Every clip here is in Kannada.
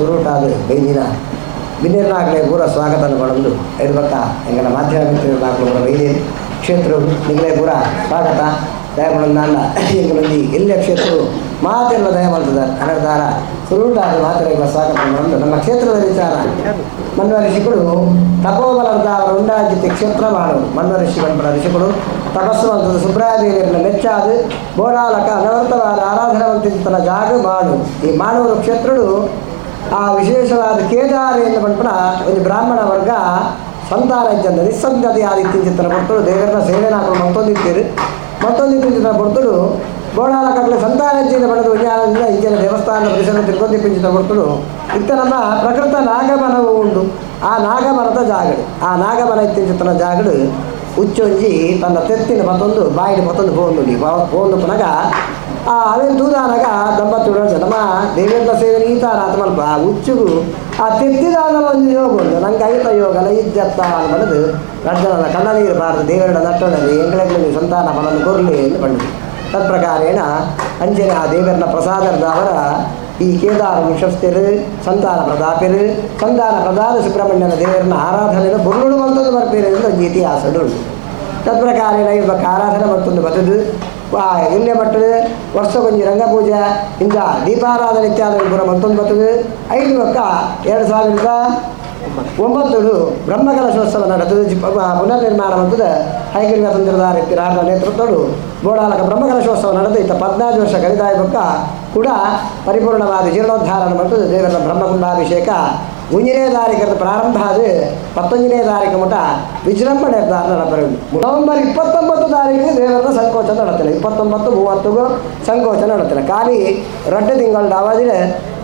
ಸುರುಟಾದ ಬೈದಿನ ಬಿನ್ನಿರ್ನಾಗಲೇ ಪೂರ ಸ್ವಾಗತ ಅನ್ಕೊಂಡು ಇರ್ಬೇಕ ಎಂಗನ ಮಾಧ್ಯಮ ಮಿತ್ರನಾಗಲು ಕೂಡ ಬೈದಿನ ಕ್ಷೇತ್ರ ನಿಗಲೇ ಪೂರ ಸ್ವಾಗತ ದಯಮಾಡ ಎಂಗ ಮಂದಿ ಎಲ್ಲ ಕ್ಷೇತ್ರ ಮಾತೆಲ್ಲ ದಯಮಾಡ್ತಿದ್ದಾರೆ ಕನ್ನಡದಾರ ಸುರುಟಾದ ಮಾತೆಲ್ಲ ಸ್ವಾಗತ ಮಾಡಿಕೊಂಡು ನಮ್ಮ ಕ್ಷೇತ್ರದ ವಿಚಾರ ಮನ್ವ ಋಷಿಗಳು ತಪೋಬಲದ ಅವರ ಉಂಡಾಜಿತ ಕ್ಷೇತ್ರ ಮಾಡು ಮನ್ವ ಋಷಿಗಳ ಋಷಿಗಳು ತಪಸ್ಸು ಅಂತದ್ದು ಸುಬ್ರಾದೇವಿಯರನ್ನ ಮೆಚ್ಚಾದು ಬೋಡಾಲಕ ಅನವರ್ತವಾದ ಆರಾಧನವಂತಿನ ಜಾಗ ಮಾಡು ಈ ಮಾಡುವ ಕ್ಷೇತ್ರಗಳು ಆ ವಿಶೇಷವಾದ ಕೇದಾರೆಯನ್ನು ಬಂದ್ಬಿಡ ಒಂದು ಬ್ರಾಹ್ಮಣ ವರ್ಗ ಸಂತಾನ ಇದ್ದಂತ ನಿಸ್ಸಂಗತಿ ಆದಿತ್ಯ ಚಿತ್ರ ಕೊಟ್ಟರು ದೇವರನ್ನ ಸೇವೆ ಹಾಕೊಂಡು ಮತ್ತೊಂದು ಚಿತ್ರ ಕೊಡ್ತರು ಗೋಡಾಲಕಗಳ ಸಂತಾನ ಹೆಚ್ಚಿನ ಪಡೆದು ವಿಜ್ಞಾನದಿಂದ ಇಂಚಿನ ದೇವಸ್ಥಾನ ಪರಿಸರ ತಿರುಪತಿ ಚಿತ್ರ ಕೊಡ್ತರು ಇತ್ತ ನಮ್ಮ ಪ್ರಕೃತ ನಾಗಮನವು ಉಂಟು ಆ ನಾಗಮನದ ಜಾಗಡು ಆ ನಾಗಮನ ಇತ್ತಿನ ಚಿತ್ರ ಜಾಗಡು ಉಚ್ಚೊಂಜಿ ತನ್ನ ತೆತ್ತಿನ ಮತ್ತೊಂದು ಬಾಯಿನ ಮತ್ತೊಂದು ಹೋಂದು ಪುನಗ ಅವೇನು ತೂದಾನಾಗ ದಂಪತಿ ನಮ್ಮ ದೇವೇಂದ್ರ ಸೇವೆ ಈತಾನಾಥ ಮಲ್ಪ ಆ ಉಚ್ಚುಗು ಆ ತೆತ್ತಿದಾಗ ಒಂದು ಯೋಗ ಉಂಟು ನಂಗೆ ಐತ ಯೋಗಲ ಇಜ್ಜತ್ತ ಅನ್ನಬಾರದು ರಡ್ಡನ ಕಣ್ಣ ನೀರು ಬಾರದು ದೇವರ ನಟ್ಟನಲ್ಲಿ ಎಂಗಳಿಗೆ ಸಂತಾನ ಫಲವನ್ನು ಕೊರಲಿ ಎಂದು ಬಂದು ತತ್ಪ್ರಕಾರೇಣ ಅಂಜನೆ ಆ ದೇವರನ್ನ ಪ್ರಸಾದದ ಅವರ ಈ ಕೇದಾರ ವಿಶ್ವಸ್ತರು ಸಂತಾನ ಪ್ರದಾಪರು ಸಂತಾನ ಪ್ರದಾದ ಸುಬ್ರಹ್ಮಣ್ಯನ ದೇವರನ್ನ ಆರಾಧನೆಯನ್ನು ಬುರುಳು ಮತ್ತೊಂದು ಬರ್ಪೇರು ಎಂದು ಒಂದು ಇತಿಹಾಸಗಳು ಉಂಟು ತತ್ಪ್ರಕಾರೇಣ ಇವಾಗ ಆರಾಧನೆ ಮತ್ತೊಂದು ಬತ್ತದು ಇಲ್ಲೇ ಮಟ್ಟದು ವರ್ಷಕ್ಕೊಂದು ರಂಗಪೂಜೆ ಇಂದ ದೀಪಾರಾಧನೆ ಇತ್ಯಾದಿ ಪುರ ಮತ್ತೊಂದು ಬರ್ತದೆ 5 ಪಕ್ಕ 2009 ಬ್ರಹ್ಮಕಲಶೋತ್ಸವ ನಡೆದು ಪುನರ್ನಿರ್ಮಾಣ ಬಂತದ ಹೈಗಿರಿ ತಂತ್ರದಾರ ರಾಜ ನೇತೃತ್ವಗಳು ಬೋಡಾಲಕ ಬ್ರಹ್ಮಕಲಶೋತ್ಸವ ನಡೆದು ಇತ್ತ 14 ವರ್ಷ ಕಲಿತಾಯ ಪಕ್ಕ ಕೂಡ ಪರಿಪೂರ್ಣವಾದ ಜೀರ್ಣೋದ್ಧಾರ ಬಂತದ್ದು ದೇವರ ಬ್ರಹ್ಮಕುಂಡಾಭಿಷೇಕ 1ನೇ ತಾರೀಕು ಪ್ರಾರಂಭ ಅದು 11ನೇ ತಾರೀಕು ಮಟ್ಟ ವಿಜೃಂಭಣೆ ನಿರ್ಧಾರ ನಡೆಬರದು ನವೆಂಬರ್ 29 ತಾರೀಕಿಗೆ ದೇವರ ಸಂಕೋಚನ ನಡೆತಿಲ್ಲ 29, 30 ಸಂಕೋಚನ ನಡೆತಿಲ್ಲ ಖಾಲಿ 2 ತಿಂಗಳ ಅವಧಿಗೆ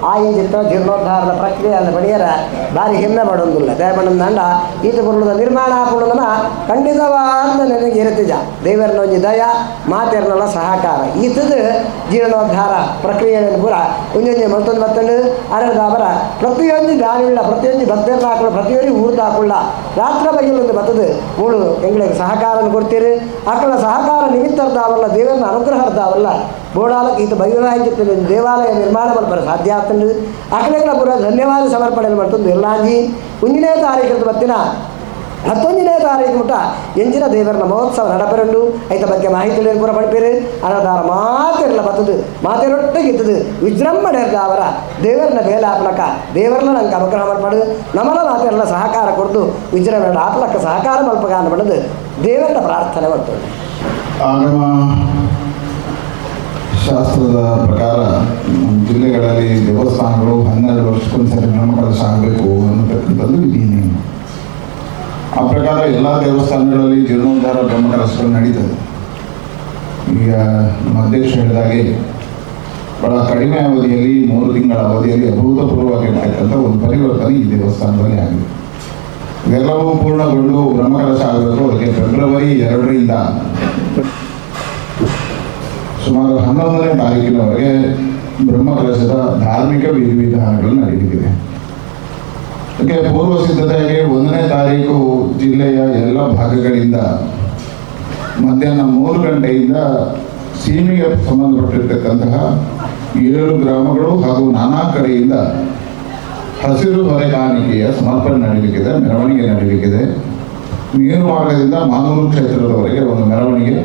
ಆಯಿಂಚಿತ್ತ ಜೀರ್ಣೋದ್ಧಾರದ ಪ್ರಕ್ರಿಯೆಯನ್ನು ಪಡೆಯರ ಭಾರಿ ಹೆಮ್ಮೆ ಪಡೋದಿಲ್ಲ ದಯಪಡಂದ ಈತ ಪುರುಳದ ನಿರ್ಮಾಣ ಪುರುಳನ ಖಂಡಿತವಾದ ನನಗೆ ಇರುತ್ತಿದ್ದ ದೇವರನ್ನ ಒಂದು ದಯ ಮಾತೆರನೆಲ್ಲ ಸಹಕಾರ ಈತದ ಜೀರ್ಣೋದ್ಧಾರ ಪ್ರಕ್ರಿಯೆಯನ್ನು ಪೂರ ಒಂದೊಂದು ಮತ್ತೊಂದು ಅರದಾಬರ ಪ್ರತಿಯೊಂದು ದಾನಿಲ್ಲ ಪ್ರತಿಯೊಂದು ಭಕ್ತರನ್ನ ಹಾಕೊಳ್ಳ ಪ್ರತಿಯೊಂದು ಊರ್ದು ಹಾಕೊಳ್ಳ ರಾತ್ರ ಬಗೆಯಲ್ಲಿ ಒಂದು ಬರ್ತದೆ ಮೂಳು ಎಂಗಳಿಗೆ ಸಹಕಾರ ಕೊಡ್ತೀರಿ ಆಕಳ ಸಹಕಾರ ನಿಮಿತ್ತರ್ದಾವಲ್ಲ ದೇವರನ್ನ ಅನುಗ್ರಹರ್ದಾವಲ್ಲ ಬೋಡಾಲಕ್ಕೆ ಈತ ಬೈರಾಂಜಿತ್ತು ದೇವಾಲಯ ನಿರ್ಮಾಣ ಮಾಡ್ತಾರೆ ಸಾಧ್ಯ ಆಗ್ತಂದು ಆಕಳೆಗಳ ಪೂರ ಧನ್ಯವಾದ ಸಮರ್ಪಣೆ ಮಾಡ್ತಂದು ಎಲ್ಲಾಂಜಿ 1ನೇ ತಾರೀಕು ಬತ್ತಿನ 11ನೇ ತಾರೀಕು ಮುಟ್ಟ ಎಂಜಿನ ದೇವರನ ಮಹೋತ್ಸವ ನಡಪೆರಂಡು ಐತ ಬಗ್ಗೆ ಮಾಹಿತಿ ಪೂರ ಪಡ್ಪೇರು ಅನ್ನದಾರ ಮಾತೆರಲ್ಲ ಬತ್ತದು ಮಾತೆರೊಟ್ಟಿಗೆ ಇದ್ದದು ವಿಜೃಂಭಣೆ ಅವರ ದೇವರನ್ನ ಬೇಲೆ ಹಾಕ್ಲಕ್ಕ ದೇವರನ್ನ ನಂಗೆ ಅನುಗ್ರಹ ಮಾಡ್ಪಡು ನಮ್ಮನ್ನ ಮಾತೆರಲ್ಲ ಸಹಕಾರ ಕೊಡ್ದು ವಿಜೃಂಭಣೆ ಹಾಕ್ಲಕ್ಕ ಸಹಕಾರ ಮಲ್ಪಗ ಅನ್ನಬಡದು ದೇವರನ್ನ ಪ್ರಾರ್ಥನೆ ಮಾಡ್ತದೆ. ಶಾಸ್ತ್ರದ ಪ್ರಕಾರ ಜಿಲ್ಲೆಗಳಲ್ಲಿ ದೇವಸ್ಥಾನಗಳು 12 ವರ್ಷಕ್ಕೊಂದ್ಸರಿ ನಾಮಕಲಶ ಆಗಬೇಕು ಅನ್ನತಕ್ಕಂಥದ್ದು ವಿಧಿ. ಆ ಪ್ರಕಾರ ಎಲ್ಲ ದೇವಸ್ಥಾನಗಳಲ್ಲಿ ಜೀರ್ಣೋದ್ಧಾರ ಬ್ರಹ್ಮಕಲಶಗಳು ನಡೀತದೆ. ಈಗ ನಮ್ಮ ಅಧ್ಯಕ್ಷ ಹೇಳಿದಾಗೆ ಬಹಳ ಕಡಿಮೆ ಅವಧಿಯಲ್ಲಿ 3 ತಿಂಗಳ ಅವಧಿಯಲ್ಲಿ ಅಭೂತಪೂರ್ವವಾಗಿರ್ತಕ್ಕಂಥ ಒಂದು ಪರಿವರ್ತನೆ ಈ ದೇವಸ್ಥಾನದಲ್ಲಿ ಆಗಿದೆ. ಇವೆಲ್ಲವೂ ಪೂರ್ಣಗೊಂಡು ಬ್ರಹ್ಮಕಲಶ ಆಗಬೇಕು. ಅದಕ್ಕೆ ಫೆಬ್ರವರಿ 2ರಿಂದ ಸುಮಾರು 11ನೇ ತಾರೀಕಿನವರೆಗೆ ಬ್ರಹ್ಮಕಲಶದ ಧಾರ್ಮಿಕ ವಿಧಿವಿಧಾನಗಳು ನಡೆಯಲಿದೆ. ಅದಕ್ಕೆ ಪೂರ್ವ ಸಿದ್ಧತೆಯಾಗಿ 1ನೇ ತಾರೀಕು ಜಿಲ್ಲೆಯ ಎಲ್ಲ ಭಾಗಗಳಿಂದ ಮಧ್ಯಾಹ್ನ 3 ಗಂಟೆಯಿಂದ ಸೀಮೆಗೆ ಸಂಬಂಧಪಟ್ಟಿರ್ತಕ್ಕಂತಹ 7 ಗ್ರಾಮಗಳು ಹಾಗೂ ನಾನಾ ಕಡೆಯಿಂದ ಹಸಿರು ಹೊರೆಕಾಣಿಕೆಯ ಸಮರ್ಪಣೆ ನಡೆಯಲಿಕ್ಕಿದೆ, ಮೆರವಣಿಗೆ ನಡೆಯಲಿಕ್ಕಿದೆ. ನೀರು ಮಾರ್ಗದಿಂದ ಮಾನೂರು ಕ್ಷೇತ್ರದವರೆಗೆ ಒಂದು ಮೆರವಣಿಗೆ,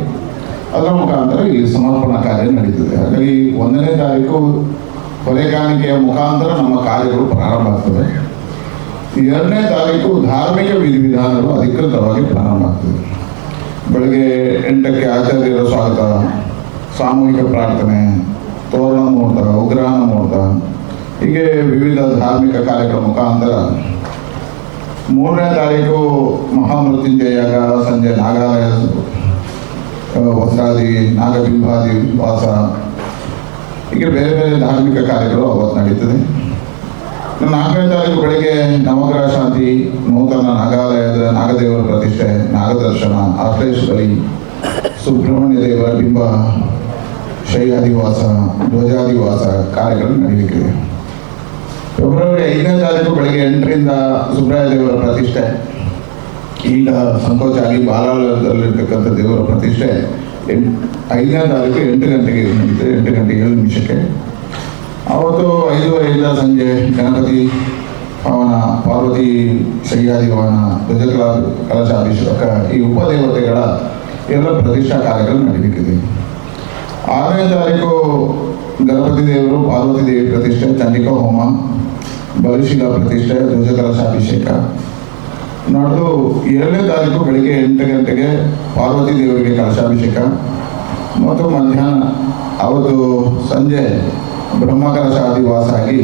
ಅದರ ಮುಖಾಂತರ ಇಲ್ಲಿ ಸಮರ್ಪಣಾ ಕಾರ್ಯ ನಡೀತದೆ. ಹಾಗಾಗಿ 1ನೇ ತಾರೀಕು ಹೊರೆಕಾಣಿಕೆಯ ಮುಖಾಂತರ ನಮ್ಮ ಕಾರ್ಯಗಳು ಪ್ರಾರಂಭ ಆಗ್ತದೆ. 2ನೇ ತಾರೀಕು ಧಾರ್ಮಿಕ ವಿಧಿವಿಧಾನಗಳು ಅಧಿಕೃತವಾಗಿ ಪ್ರಾರಂಭ ಆಗ್ತದೆ. ಬೆಳಗ್ಗೆ 8ಕ್ಕೆ ಆಚಾರ್ಯರ ಸ್ವಾಗತ, ಸಾಮೂಹಿಕ ಪ್ರಾರ್ಥನೆ, ತೋರಣ ಮುಹೂರ್ತ, ಉಗ್ರಹಣ ಮುಹೂರ್ತ, ಹೀಗೆ ವಿವಿಧ ಧಾರ್ಮಿಕ ಕಾರ್ಯಕ್ರಮ ಮುಖಾಂತರ 3ನೇ ತಾರೀಕು ಮಹಾಮೃತ್ಯುಂಜಯ ಯಾಗ, ಸಂಜೆ ನಾಗಾಲಯ ವಸ್ತ್ರಾದಿ, ನಾಗಬಿಂಬಾದಿ ವಾಸ, ಹೀಗೆ ಬೇರೆ ಬೇರೆ ಧಾರ್ಮಿಕ ಕಾರ್ಯಗಳು ಅವತ್ತು ನಡೀತದೆ. 4ನೇ ತಾರೀಕು ಬೆಳಗ್ಗೆ ನವಗ್ರಹ ಶಾಂತಿ, ನೂತನ ನಾಗಾಲಯದ ನಾಗದೇವರ ಪ್ರತಿಷ್ಠೆ, ನಾಗದರ್ಶನ, ಆಶ್ಲೇಷ ಬಲಿ, ಸುಬ್ರಹ್ಮಣ್ಯ ದೇವರ ಬಿಂಬ, ಶೈಯಾದಿವಾಸ, ಧ್ವಜಾದಿವಾಸ ಕಾರ್ಯಗಳು ನಡೆಯಲಿಕ್ಕಿದೆ. ಫೆಬ್ರವರಿ 5ನೇ ತಾರೀಕು ಬೆಳಗ್ಗೆ 8ರಿಂದ ಸುಬ್ರಾಯ ದೇವರ ಪ್ರತಿಷ್ಠೆ, ಈಗ ಸಂಕೋಚ ಆಗಿ ಬಾಲಾಲಯದಲ್ಲಿರ್ತಕ್ಕಂಥ ದೇವರ ಪ್ರತಿಷ್ಠೆ 5ನೇ ತಾರೀಕು 8 ಗಂಟೆಗೆ ನಡೀತದೆ. 8 ಗಂಟೆ 7 ನಿಮಿಷಕ್ಕೆ ಅವತ್ತು 5:05 ಸಂಜೆ ಗಣಪತಿ ಹವನ, ಪಾರ್ವತಿ ಸಹ್ಯಾದಿ ಹವನ, ಧ್ವಜಕಲಾ ಕಲಶಾಭಿಷೇಕ, ಈ ಉಪದೇವತೆಗಳ ಎಲ್ಲ ಪ್ರತಿಷ್ಠಾ ಕಾರ್ಯಗಳು ನಡೀಬೇಕಿದೆ. 6ನೇ ತಾರೀಕು ಗಣಪತಿ ದೇವರು, ಪಾರ್ವತಿ ದೇವಿ ಪ್ರತಿಷ್ಠೆ, ಚಂಡಿಕಾ ಹೋಮ, ಬಲಿಶಿಲಾ ಪ್ರತಿಷ್ಠೆ, ಧ್ವಜಕಲಶಾಭಿಷೇಕ ನಡೆದು 7ನೇ ತಾರೀಕು ಬೆಳಿಗ್ಗೆ 8 ಗಂಟೆಗೆ ಪಾರ್ವತಿ ದೇವರಿಗೆ ಕಲಶಾಭಿಷೇಕ ಮತ್ತು ಮಧ್ಯಾಹ್ನ ಅವತ್ತು ಸಂಜೆ ಬ್ರಹ್ಮಕಲಶಾದಿವಾಸ ಆಗಿ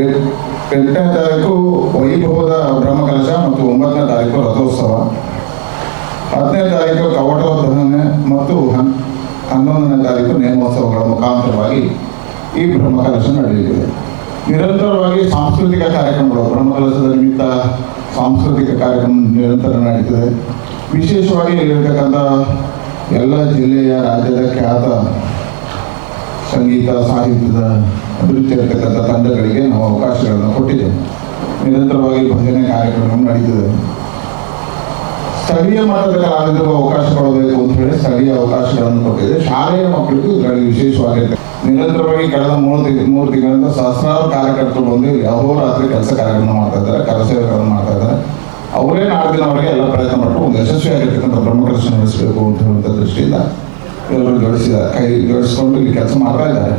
8ನೇ ತಾರೀಕು ವೈಭವದ ಬ್ರಹ್ಮಕಲಶ ಮತ್ತು 9ನೇ ತಾರೀಕು ರಥೋತ್ಸವ, 10ನೇ ತಾರೀಕು ಕವಟೋದ್ಧರಣೆ ಮತ್ತು 11ನೇ ತಾರೀಕು ನೇಮೋತ್ಸವಗಳ ಮುಖಾಂತರವಾಗಿ ಈ ಬ್ರಹ್ಮಕಲಶ ನಡೆಯಲಿದೆ. ನಿರಂತರವಾಗಿ ಸಾಂಸ್ಕೃತಿಕ ಕಾರ್ಯಕ್ರಮಗಳು, ಬ್ರಹ್ಮಕಲಶದ ನಿಮಿತ್ತ ಸಾಂಸ್ಕೃತಿಕ ಕಾರ್ಯಕ್ರಮ ನಿರಂತರ ನಡೀತದೆ. ವಿಶೇಷವಾಗಿ ಇಲ್ಲಿರ್ತಕ್ಕಂಥ ಎಲ್ಲ ಜಿಲ್ಲೆಯ, ರಾಜ್ಯದ ಖ್ಯಾತ ಸಂಗೀತ ಸಾಹಿತ್ಯದ ಅಭಿವೃದ್ಧಿ ಇರತಕ್ಕಂಥ ತಂಡಗಳಿಗೆ ನಾವು ಅವಕಾಶಗಳನ್ನು ಕೊಟ್ಟಿದ್ದೇವೆ. ನಿರಂತರವಾಗಿ ಭಜನೆ ಕಾರ್ಯಕ್ರಮ ನಡೀತದೆ. ಸ್ಥಳೀಯ ಮಟ್ಟದ ಕಲಾವಿದರಿಗೂ ಅವಕಾಶ ಕೊಡಬೇಕು ಅಂತ ಹೇಳಿ ಸ್ಥಳೀಯ ಅವಕಾಶಗಳನ್ನು ಕೊಟ್ಟಿದೆ. ಶಾಲೆಯ ಮಕ್ಕಳಿಗೂ ಇದರಲ್ಲಿ ವಿಶೇಷವಾಗಿರ್ತದೆ. ನಿರಂತರವಾಗಿ ಕಳೆದ 3 ತಿಂಗಳಿಂದ ಸಹಸ್ರಾರು ಕಾರ್ಯಕರ್ತರು ಬಂದು ಅಹೋರಾತ್ರಿ ಕೆಲಸ ಕಾರ್ಯಕ್ರಮ ಮಾಡ್ತಾ ಇದ್ದಾರೆ, ಕರಸೇವೆಗಳನ್ನು ಮಾಡ್ತಾ ಇದ್ದಾರೆ. ಅವರೇ ನಾಡಿನವರೆಗೆ ಎಲ್ಲ ಪ್ರಯತ್ನ ಪಟ್ಟು ಒಂದು ಯಶಸ್ವಿಯಾಗಿರ್ತಕ್ಕಂಥ ಬ್ರಹ್ಮಕಲಶ ನಡೆಸಬೇಕು ಅಂತ ಹೇಳುವಂಥ ದೃಷ್ಟಿಯಿಂದ ಎಲ್ಲರೂ ಕೈ ಜೋಡಿಸಿಕೊಂಡು ಇಲ್ಲಿ ಕೆಲಸ ಮಾಡ್ತಾ ಇದ್ದಾರೆ.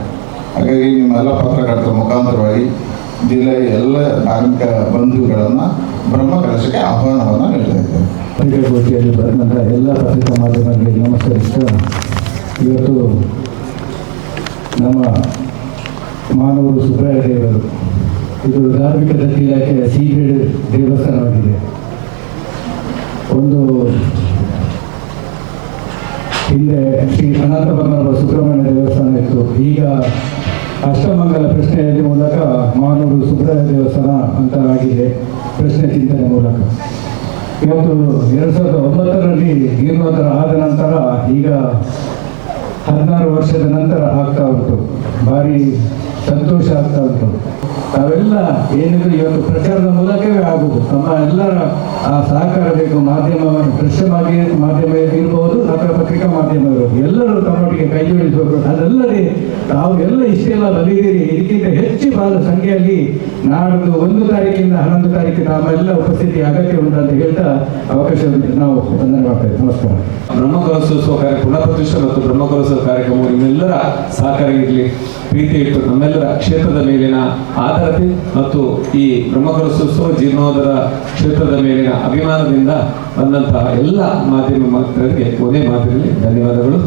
ಹಾಗಾಗಿ ನಿಮ್ಮೆಲ್ಲ ಪತ್ರಕರ್ತರ ಮುಖಾಂತರವಾಗಿ ಜಿಲ್ಲೆಯ ಎಲ್ಲ ಧಾರ್ಮಿಕ ಬಂಧುಗಳನ್ನು ಬ್ರಹ್ಮಕಲಶಕ್ಕೆ ಆಹ್ವಾನವನ್ನು ನೀಡ್ತಾ ಇದ್ದೇವೆ. ಪತ್ರಿಕಾಗೋಷ್ಠಿಯಲ್ಲಿ ಬರೆದಂಥ ಎಲ್ಲ ಪತ್ರಿಕಾ ಮಾಧ್ಯಮಗಳಿಗೆ ನಮಸ್ಕರಿಸ್ತಾ, ಇವತ್ತು ನಮ್ಮ ಮಾನವರು ಸುಬ್ರಾಯ ದೇವರು, ಇದು ಧಾರ್ಮಿಕ ದತ್ತಿ ಇಲಾಖೆಯ ಸೀಗ್ರೇಡ್ ದೇವಸ್ಥಾನವಾಗಿದೆ. ಒಂದು ಹಿಂದೆ ಶ್ರೀ ಅನಂತ ಪದ್ಮನಾಭ ಸುಬ್ರಹ್ಮಣ್ಯ ದೇವಸ್ಥಾನ ಇತ್ತು. ಈಗ ಅಷ್ಟಮಂಗಲ ಪ್ರಶ್ನೆಯ ಮೂಲಕ ಮಾನವರು ಸುಬ್ರಾಯ ದೇವಸ್ಥಾನ ಅಂತ ಆಗಿದೆ, ಪ್ರಶ್ನೆ ಚಿಂತನೆ ಮೂಲಕ. ಇವತ್ತು 2009ರಲ್ಲಿ ಜೀರ್ಣೋದ್ಧಾರ ಆದ ನಂತರ ಈಗ 16 ವರ್ಷದ ನಂತರ ಆಗ್ತಾ ಉಂಟು. ಭಾರಿ ಸಂತೋಷ ಆಗ್ತಾ ಉಂಟು. ತಾವೆಲ್ಲ ಏನಿದ್ರು ಇವತ್ತು ಪ್ರಚಾರದ ಮೂಲಕವೇ ಆಗುವುದು. ನಮ್ಮ ಎಲ್ಲರ ಸಹಕಾರ ಬೇಕು. ಮಾಧ್ಯಮವನ್ನು, ದೃಶ್ಯ ಮಾಧ್ಯಮ ಇರ್ಬೋದು ಅಥವಾ ಪತ್ರಿಕಾ ಮಾಧ್ಯಮ ಇರ್ಬೋದು, ಎಲ್ಲರೂ ತಮ್ಮೊಟ್ಟಿಗೆ ಕೈ ಜೋಡಿಸಬೇಕು. ಅದಲ್ಲದೆ ತಾವು ಎಲ್ಲ ಇಷ್ಟೆಲ್ಲ ಬಂದಿದ್ದೀರಿ, ಇದಕ್ಕಿಂತ ಹೆಚ್ಚು ಸಂಖ್ಯೆಯಲ್ಲಿ ನಾಡ್ದು 1 ತಾರೀಕಿಂದ 11 ತಾರೀಕು ನಮ್ಮೆಲ್ಲ ಉಪಸ್ಥಿತಿ ಅಗತ್ಯ ಉಂಟು ಅಂತ ಹೇಳ್ತಾ ಅವಕಾಶ ನಾವು ವಂದನೆ ಮಾಡ್ತೇವೆ. ನಮಸ್ಕಾರ. ಬ್ರಹ್ಮಕಲಶೋತ್ಸವ ಪುನಃ ಪ್ರತಿಷ್ಠೆ ಮತ್ತು ಬ್ರಹ್ಮಕಲಶೋತ್ಸವ ಕಾರ್ಯಕ್ರಮ ನಿಮ್ಮೆಲ್ಲರ ಸಹಕಾರ ಇರಲಿ, ಪ್ರೀತಿ ಇಟ್ಟು ನಮ್ಮೆಲ್ಲರ ಕ್ಷೇತ್ರದ ಮೇಲಿನ ಆಧಾರತೆ ಮತ್ತು ಈ ಬ್ರಹ್ಮಕಲಶೋತ್ಸವ ಜೀರ್ಣೋದ್ಧಾರ ಕ್ಷೇತ್ರದ ಮೇಲಿನ ಅಭಿಮಾನದಿಂದ ಬಂದಂತಹ ಎಲ್ಲ ಮಾಧ್ಯಮ ಮಿತ್ರರಿಗೆ ಒಂದೇ ಮಾತಿನಲ್ಲಿ ಧನ್ಯವಾದಗಳು.